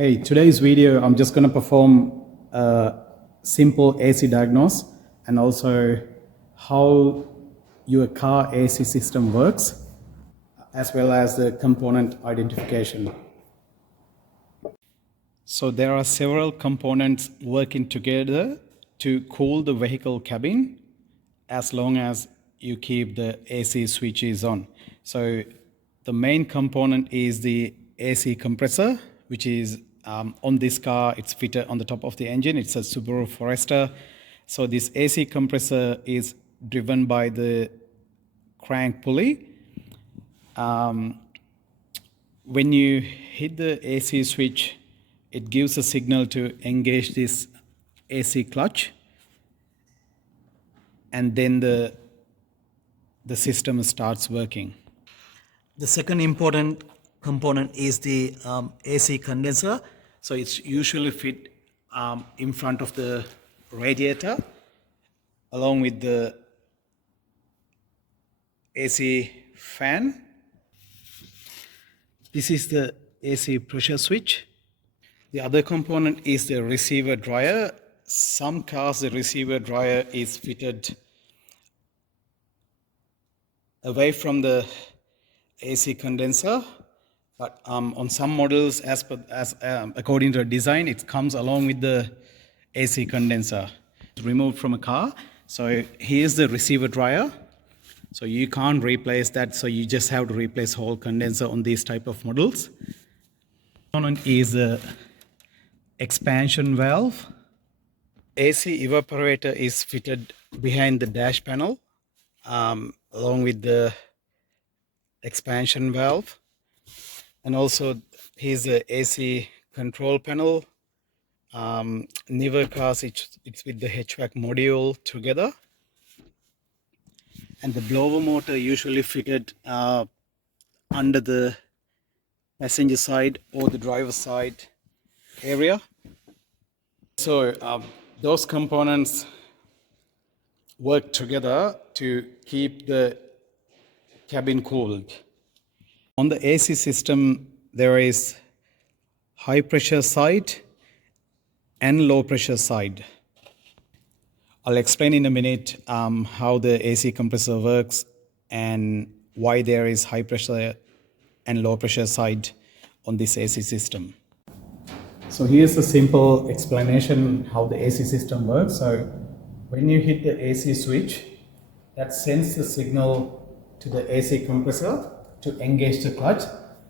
Hey, today's video, I'm just going to perform a simple AC diagnose and also how your car AC system works, as well as the component identification. So there are several components working together to cool the vehicle cabin as long as you keep the AC switches on. So the main component is the AC compressor, which is on this car, it's fitted on the top of the engine. It's a Subaru Forester. So this AC compressor is driven by the crank pulley. When you hit the AC switch, it gives a signal to engage this AC clutch, and then the system starts working. The second important component is the AC condenser. So it's usually fit in front of the radiator along with the AC fan. This is the AC pressure switch. The other component is the receiver dryer. Some cars, the receiver dryer is fitted away from the AC condenser, but on some models, according to the design, it comes along with the AC condenser. It's removed from a car. So here's the receiver dryer. So you can't replace that. So you just have to replace whole condenser on these type of models. Component is the expansion valve. AC evaporator is fitted behind the dash panel, along with the expansion valve, and also here's the AC control panel. Newer cars, it's with the hvac module together, and the blower motor usually fitted under the passenger side or the driver side area. So those components work together to keep the cabin cooled. On the AC system, there is high pressure side and low pressure side. I'll explain in a minute how the AC compressor works and why there is high pressure and low pressure side on this AC system. So here's a simple explanation how the AC system works. So when you hit the AC switch, that sends the signal to the AC compressor to engage the clutch.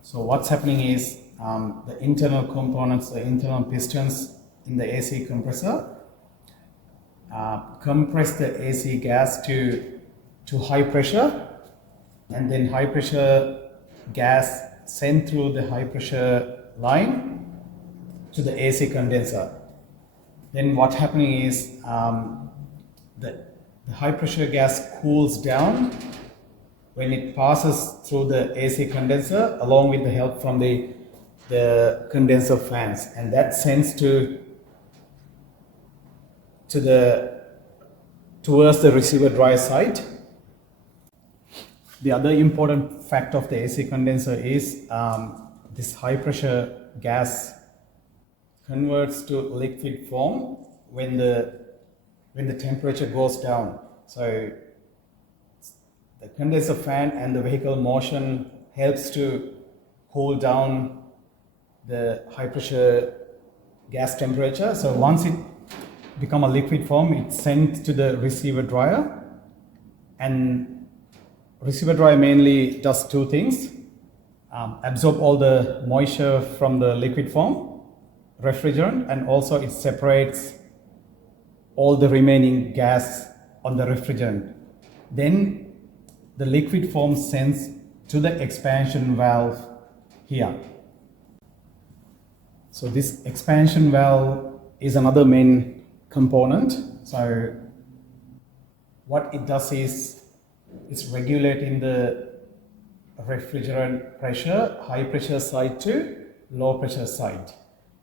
So what's happening is the internal components, the internal pistons in the AC compressor compress the AC gas to high pressure, and then high pressure gas sent through the high pressure line to the AC condenser. Then what's happening is the high pressure gas cools down when it passes through the AC condenser along with the help from the condenser fans, and that sends towards the receiver dryer side. The other important fact of the AC condenser is this high pressure gas converts to liquid form when the temperature goes down. So the condenser fan and the vehicle motion helps to cool down the high pressure gas temperature. So once it become a liquid form, it's sent to the receiver dryer, and receiver dryer mainly does two things: absorb all the moisture from the liquid form, refrigerant, and also it separates all the remaining gas on the refrigerant. Then the liquid form sends to the expansion valve here. So this expansion valve is another main component. So what it does is it's regulating the refrigerant pressure, high pressure side to low pressure side.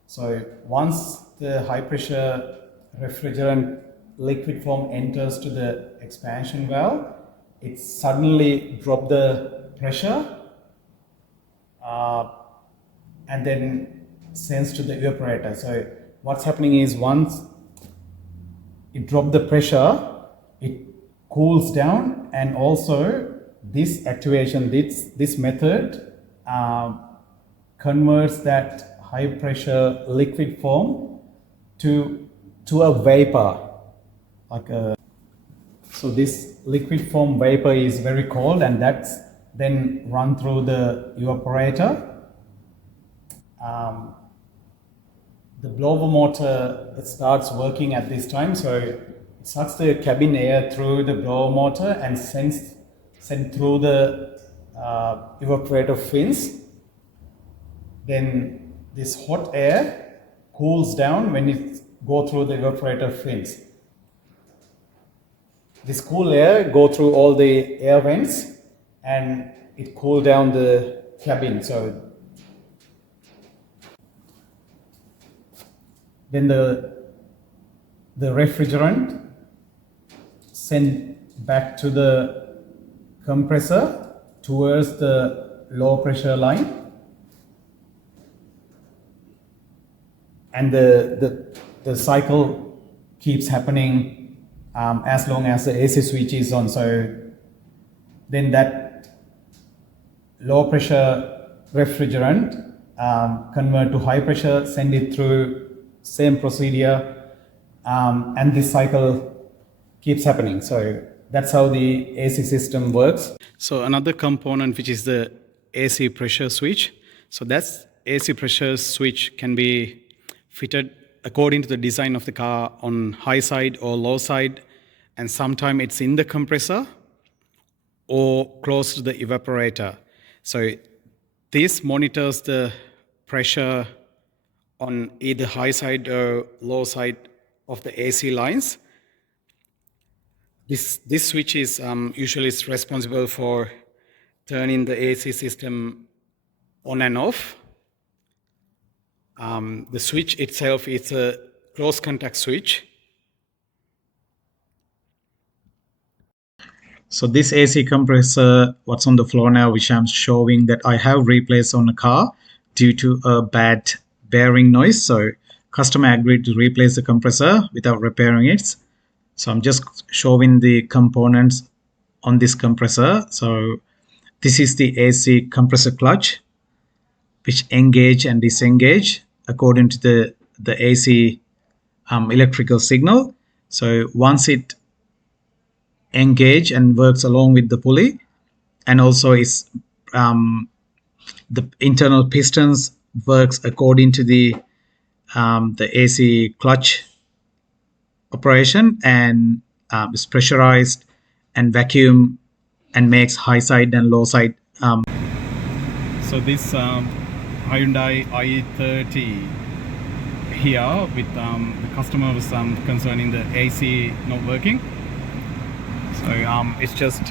So once the high pressure refrigerant liquid form enters to the expansion valve, it suddenly drops the pressure, and then sends to the evaporator. So what's happening is once it drops the pressure, it cools down, and also this activation, this method converts that high pressure liquid form to a vapor, like a. So this liquid form vapor is very cold, and that's then run through the evaporator. The blower motor starts working at this time, so it sucks the cabin air through the blower motor and send through the evaporator fins. Then this hot air cools down when it go through the evaporator fins. This cool air go through all the air vents and it cool down the cabin. So then the refrigerant sent back to the compressor towards the low pressure line, and the cycle keeps happening as long as the AC switch is on. So then that low pressure refrigerant convert to high pressure, send it through same procedure, and this cycle keeps happening. So that's how the AC system works. So another component, which is the AC pressure switch. So that's AC pressure switch can be fitted according to the design of the car on high side or low side, and sometimes it's in the compressor or close to the evaporator. So this monitors the pressure on either high side or low side of the AC lines. This switch is usually responsible for turning the AC system on and off. The switch itself is a close contact switch. So this AC compressor, what's on the floor now, which I'm showing that I have replaced on the car due to a bad bearing noise. So customer agreed to replace the compressor without repairing it. So I'm just showing the components on this compressor. So this is the AC compressor clutch, which engage and disengage according to the AC electrical signal. So once it engage and works along with the pulley, and also is the internal pistons works according to the AC clutch operation, and is pressurized and vacuum and makes high side and low side. So this Hyundai i30 here with the customer was concerning the AC not working. So it's just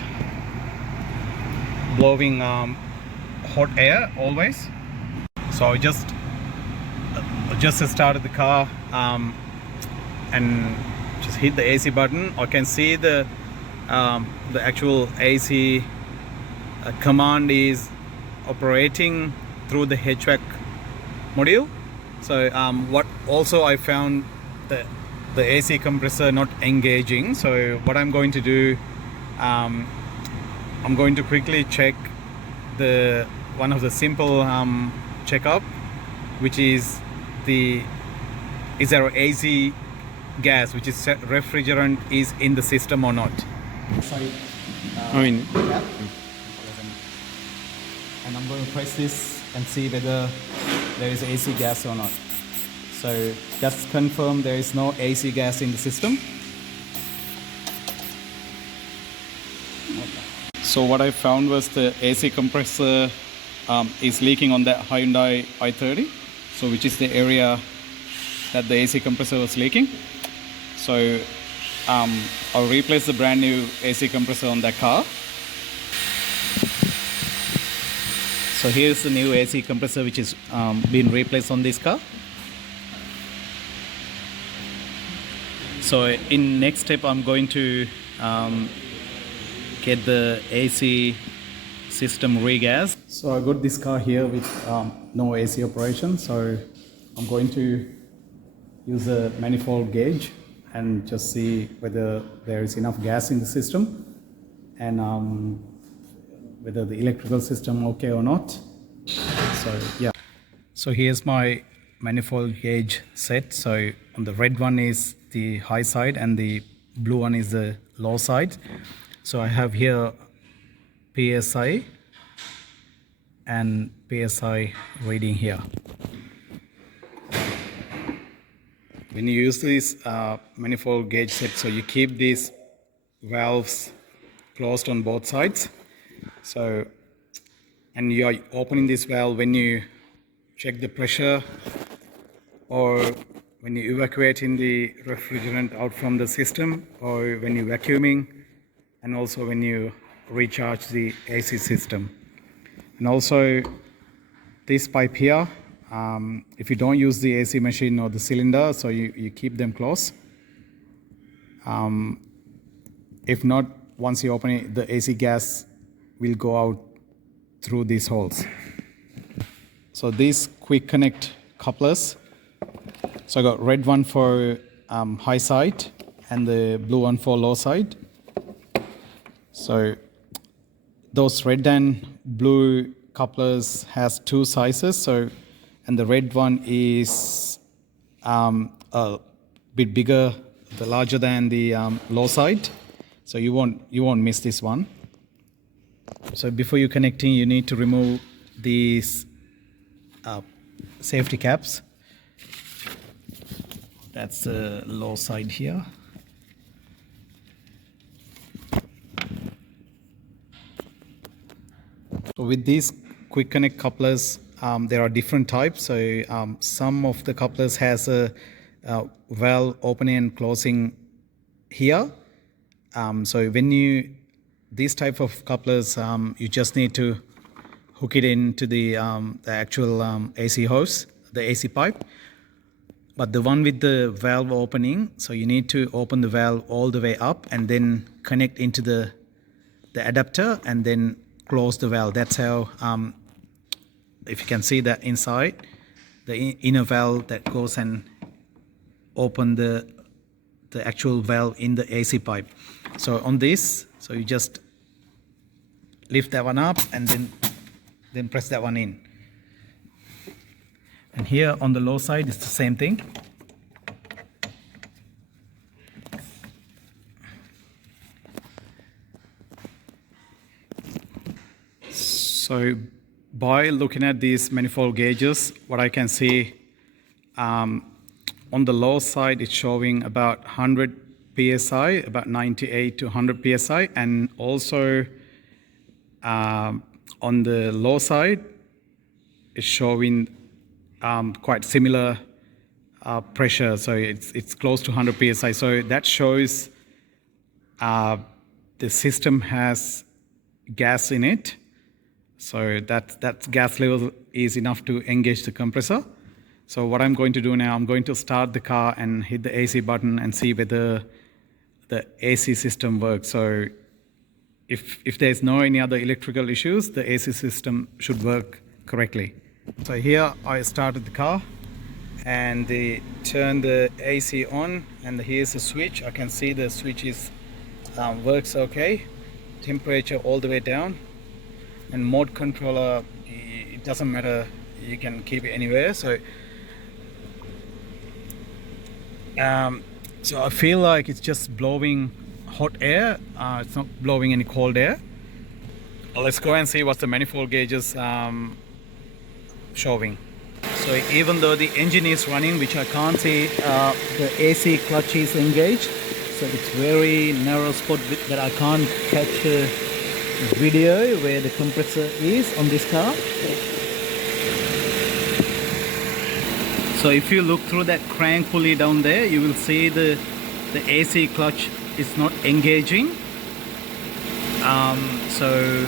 blowing hot air always. So I just started the car and just hit the AC button. I can see the actual AC command is operating through the HVAC module. So what also I found the AC compressor not engaging. So what I'm going to do, I'm going to quickly check one of the simple checkup, which is is there AC gas, which is refrigerant, is in the system or not. And I'm going to press this and see whether there is AC gas or not. So just confirm there is no AC gas in the system. So what I found was the AC compressor is leaking on that Hyundai i30, so which is the area that the AC compressor was leaking. So I'll replace the brand new AC compressor on that car. So here's the new AC compressor which is being replaced on this car. So in next step I'm going to get the AC system regas. So I got this car here with no AC operation. So I'm going to use a manifold gauge and just see whether there is enough gas in the system and whether the electrical system okay or not. So yeah. So here's my manifold gauge set. So on the red one is the high side and the blue one is the low side. So I have here PSI and PSI reading here. When you use this manifold gauge set, so you keep these valves closed on both sides. So, and you are opening this valve when you check the pressure or when you evacuating the refrigerant out from the system or when you're vacuuming and also when you recharge the AC system. And also this pipe here, if you don't use the AC machine or the cylinder, so you keep them close. If not, once you open it, the AC gas will go out through these holes. So these quick connect couplers, so I got red one for high side and the blue one for low side. So those red and blue couplers has two sizes. So, and the red one is a bit bigger, the larger than the low side. So you won't miss this one. So before you connecting, you need to remove these safety caps. That's the low side here. So with these quick connect couplers, there are different types. So some of the couplers has a valve opening and closing here. So when these type of couplers, you just need to hook it into the actual AC hose, the AC pipe. But the one with the valve opening, so you need to open the valve all the way up and then connect into the adapter and then close the valve. That's how, if you can see that inside, the inner valve that goes and open the actual valve in the AC pipe. So on this, so you just lift that one up and then press that one in. And here on the low side, it's the same thing. So by looking at these manifold gauges, what I can see on the low side, it's showing about 100 psi, about 98 to 100 psi, and also on the low side, it's showing quite similar pressure, so it's close to 100 psi. So that shows the system has gas in it. So that gas level is enough to engage the compressor. So what I'm going to do now, I'm going to start the car and hit the AC button and see whether the AC system works. So if there's no any other electrical issues, the AC system should work correctly. So here I started the car and they turn the AC on, and here's the switch. I can see the switch is works okay. Temperature all the way down, and mode controller, it doesn't matter, you can keep it anywhere. So so I feel like it's just blowing hot air, it's not blowing any cold air. Let's go and see what the manifold gauges showing. So even though the engine is running, which I can't see, the AC clutch is engaged. So it's very narrow spot that I can't catch a video where the compressor is on this car. So if you look through that crank pulley down there, you will see the AC clutch is not engaging. So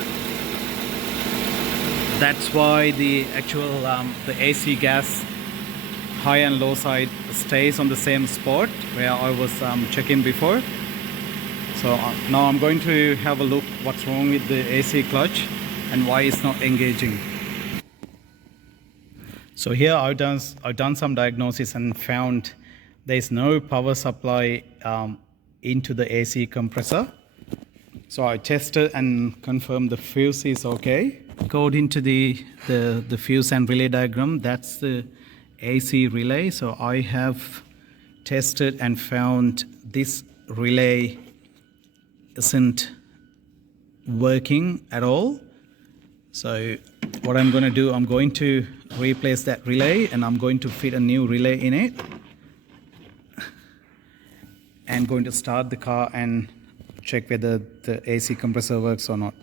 that's why the actual the AC gas high and low side stays on the same spot where I was checking before. So now I'm going to have a look what's wrong with the AC clutch and why it's not engaging. So here I've done some diagnosis and found there's no power supply into the AC compressor. So I tested and confirmed the fuse is okay. According to the fuse and relay diagram, that's the AC relay. So I have tested and found this relay isn't working at all. So what I'm going to do, I'm going to replace that relay and I'm going to fit a new relay in it and going to start the car and check whether the AC compressor works or not.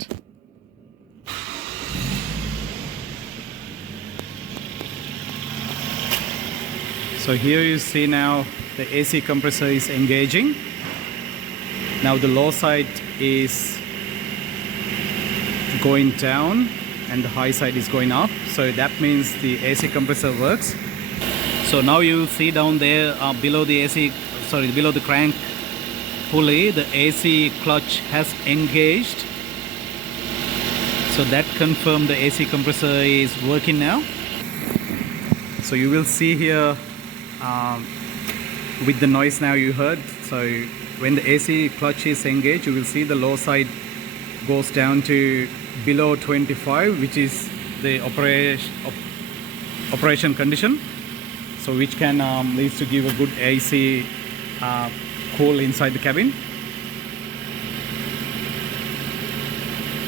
So here you see now the AC compressor is engaging. Now the low side is going down and the high side is going up. So that means the AC compressor works. So now you see down there below the crank pulley, the AC clutch has engaged. So that confirmed the AC compressor is working now. So you will see here with the noise now you heard. So when the AC clutch is engaged, you will see the low side goes down to below 25, which is the operation condition. So which can leads to give a good AC cool inside the cabin.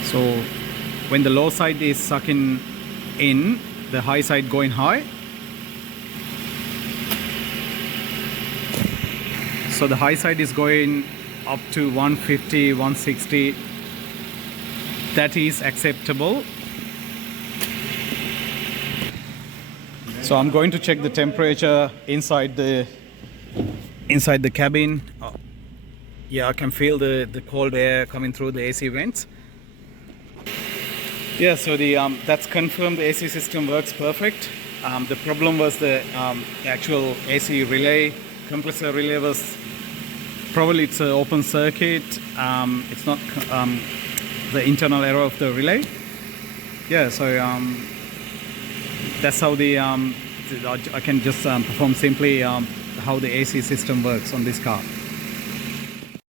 So when the low side is sucking in, the high side going high. So the high side is going up to 150, 160. That is acceptable. So I'm going to check the temperature inside the cabin. Yeah, I can feel the cold air coming through the AC vents. Yeah, so that's confirmed the AC system works perfect. The problem was the actual AC relay, compressor relay was probably it's an open circuit. It's not the internal error of the relay. Yeah, so that's how I can just perform simply how the AC system works on this car.